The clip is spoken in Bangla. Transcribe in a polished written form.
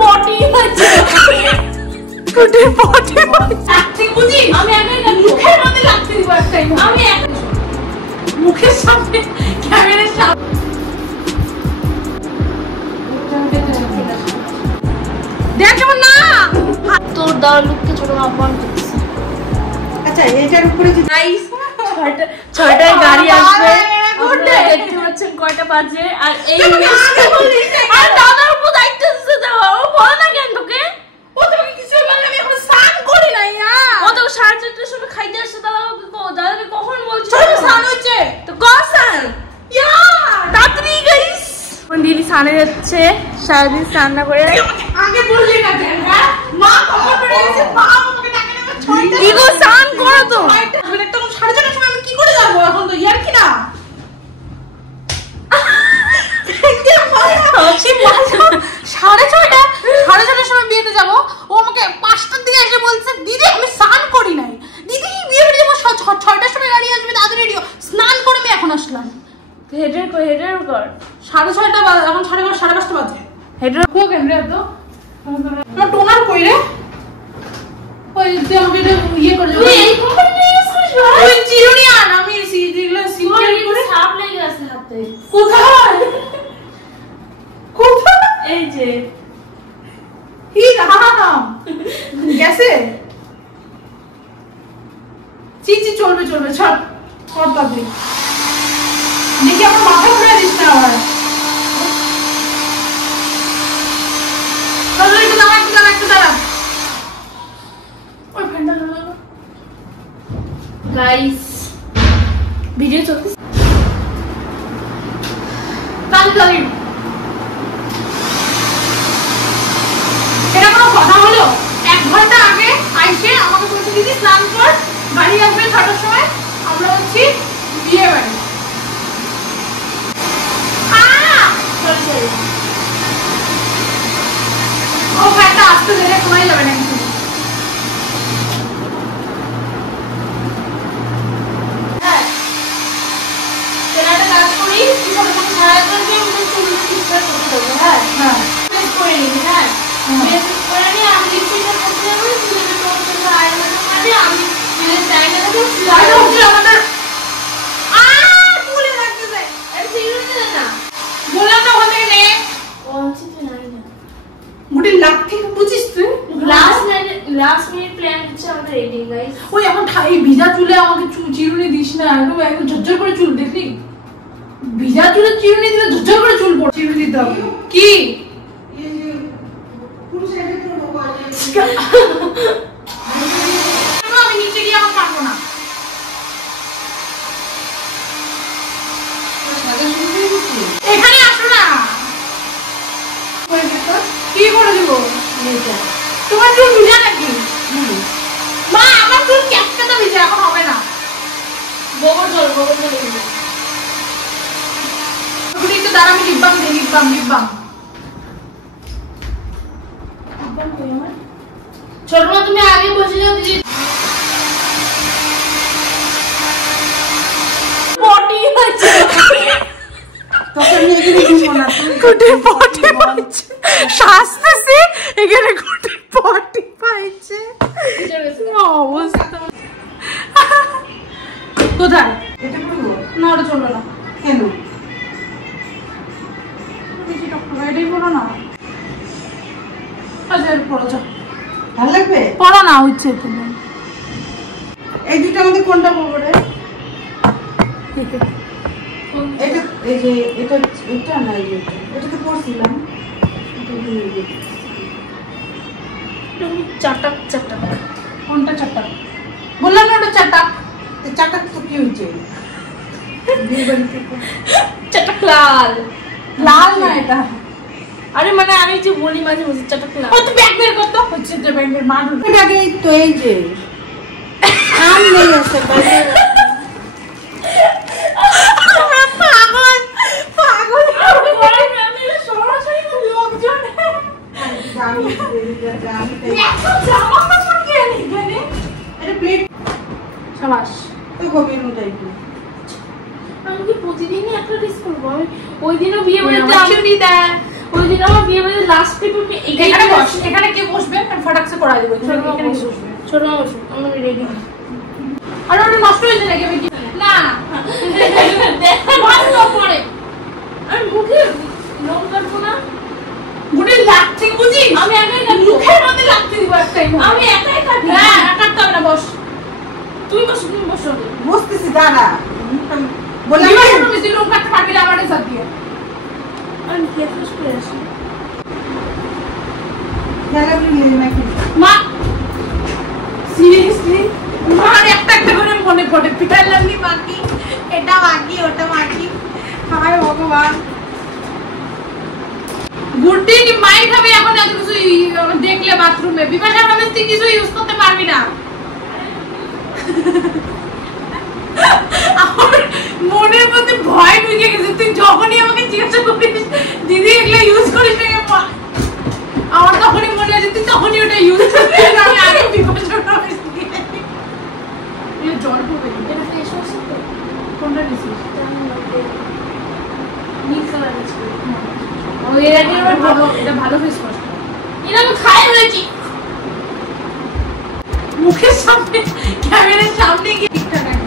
পটি হচ্ছে কুটির পটি লাগতে বুঝি আমি একাই না মুখের মধ্যে লাগতে দিব একটাই আমি মুখের সামনে ক্যামেরার সামনে দেখো না তোর দাও লুককে ছোট অপমান করতেছে। আচ্ছা এটার উপরে যে গাইস 6টায় গাড়ি আসবে দেখতে পাচ্ছেন কয়টা বাজে আর এই আর দাদার উপর দায়িত্ব দিতে দাও ও বল না কেন তোকে ও তোমাকে কিছু বললে আমি এখন স্নান করি না ও তো 4:30টার সময় খাইতে আসছে দাদাকে কখন বলছিস চলো স্নান হচ্ছে তো কর স্নান তাড়াতাড়ি গাইস দিদি স্নানে যাচ্ছে সারাদিন স্নান না করে আগে বললি না কেন হ্যাঁ মা কখন করে এসে মা আমাকে ডাকে না 6টা দিগো স্নান করো তো মানে তখন 6:30টার সময় আমি কি করে যাব এখন তো ইয়ার কি না সাড়ে 6টার সময় বিয়েতে যাবো ও আমাকে 5টার দিকে এসে বলছে দিদি আমি স্নান করি নাই দিদি বিয়ে বাড়ি যাবো 6টার সময় গাড়ি আসবে তাদের রেডিও স্নান করে আমি এখন আসলাম হেডের কর 6:30 এখন 5:30 বাজে হেডের কো কেন রে তো আমার টোনার কই রে ওই তুই আমাকে ইয়ে করে তুই এই কোম্পানি ইউজ করিস ওই চিরুনি আন আমি যেগুলো সিঙ্গেল করে সাপ লেগে আছে হাতে কোথায় এই যে কি রাম গেছে চিচি চলবে ছাড় করতা দে দেখি আমার মাথা ঘুরে দিস না আবার চলো একটু দাঁড়া ওই ফ্যানটা লাগাও গাইস ভিডিও চলছে তালি এটা কোনো কথা হলো 1 ঘন্টা আগে আইসে আমাকে বলছে দিদি স্নান কর গাড়ি আসবে 6টার সময় আমরা হচ্ছি বিয়ে বাড়ি ও ফ্যানটা আসতে দেরে কোথায় যাবে না কিছু হ্যাঁ একটা কাজ করি তুই সব ছাড়া করবি আমাদের চুল ঠিক করে দেবো হ্যাঁ হ্যাঁ করে নিবি হ্যাঁ মেসেজ করে নিয়ে আমি লিপস্টিকটা করতে যাবো চুলের তোর জন্য আইলাইনার মাঝে আমি চুলের টাইমে দেবো এটা হচ্ছে আমাদের চুলে লাগতেছে এটা সিরিয়াস না বললাম না ওখান থেকে নে ও হচ্ছে তুই নাই না গুটি লাগ থেকে বুঝিস তুই লাস্ট মিনিট প্ল্যান হচ্ছে আমাদের এডিটিং গাইস ওই এখন এই ভিজা চুলে আমাকে চিরুনি দিস না একদম ঝরঝর করে চুল দেখলি ভিজা চুলে চিরুনি দিলে ঝরঝর করে চুল পড়ে চিরুনি দিতে হবে কি আমি নিচে গিয়ে আমার পারবো না এখানে আসো না কি করে দিব তোমার চুল ভিজা নাকি মা আমার চুল ক্যাপকাটা ভিজা এখন হবে না গোবর জল একটু দাঁড়া আমি লিপবাম ছোট মা তুমি আগে বসে যাও দিদি পটি হচ্ছে তোকে আমি এখানে দিব না কুটির পটি পাইছে শাস্তেছে এখানে কুটির পটি পাইছে অবস্থা কোথায় এটা করবো না ওটা চলবে না কেন এটাই পড়ো না আচ্ছা পড়ো যা ভালো লাগবে পড়ো না হচ্ছে তুমি এই দুটোর মধ্যে কোনটা পড়বো রে এটা এই যে এটা না এটা তো পড়ছিলাম চারটা কোনটা চারটা বললাম না ওটা চারটা তো কি হয়েছে চারটা লাল লাল না এটা আরে মানে আমি যে বলি মাঝে মাঝে চারটা লাল ও তো ব্যাগ বের করতে হচ্ছে যে ব্যাগ বের মার ব্যাগে তো এই যে আম নেই আছে বাইরে পাগল আমি সরাসরি লোকজন আমি কি প্রতিদিনই একটা ড্রেস করবো? ওই দিনও বিয়ে বাড়িতে ওই দিন আমার বিয়ে বাড়িতে লাস্টে তুমি এখানে বস, এখানে কে বসবে আমি ফটাকসে করা দেব। ছোট মা এখানে কে বসো, বসবে? ছোট মা বসো, আমি রেডি। আর ওটা নষ্ট হয়ে যাবে নাকি? না ভালো পড়ে আমি মুখে লোম কাটবো না, গুটি লাগছে বুঝি আমি একাই কাটবো, মুখের মধ্যে লাগতে দিব একটাই। আমি একাই কাটবো। হ্যাঁ কাটতে হবে না, বস। তুমি বসো, তুমি বসো। বসতেছি দাঁড়া বললাম বিবাহ তুমি দিলুম কাটতে পারবি না আমাদের সাথে দিয়ে। আমি খেয়ে ফেস করে আসি। খেলাগুলো নিয়ে নাকি মা সিরিয়াসলি মার একটা একটা করে মনে পড়ে পিটালামনি বাকি, এটা বাকি, ওটা বাকি। হায় ভগবান, গুড্ডি কি মাই খাবে এখন এত কিছু দেখলে বাথরুমে? বিপাশা প্রমিস তুই কিছু ইউজ করতে পারবি না। আমার মনের মধ্যে ভয় ঢুকে গেছে, তুই যখনই আমাকে জিজ্ঞাসা করিস দিদি এগুলো ইউজ করিস না, আমার তখনই মনে হয় যে তুই তখনই ওটা ইউজ করবি। আমি আগে বিপাশা প্রমিস জল পড়বে। এটা ফেস ওয়াশ তো কোনটা নিছিস? নীল কালার আছে। ও এর আগে আমার ভালো, এটা ভালো ফেস ওয়াশ। এটা আমি খাই বলেছি। মুখের সামনে ক্যামেরার সামনে গিয়ে ঠিকঠাক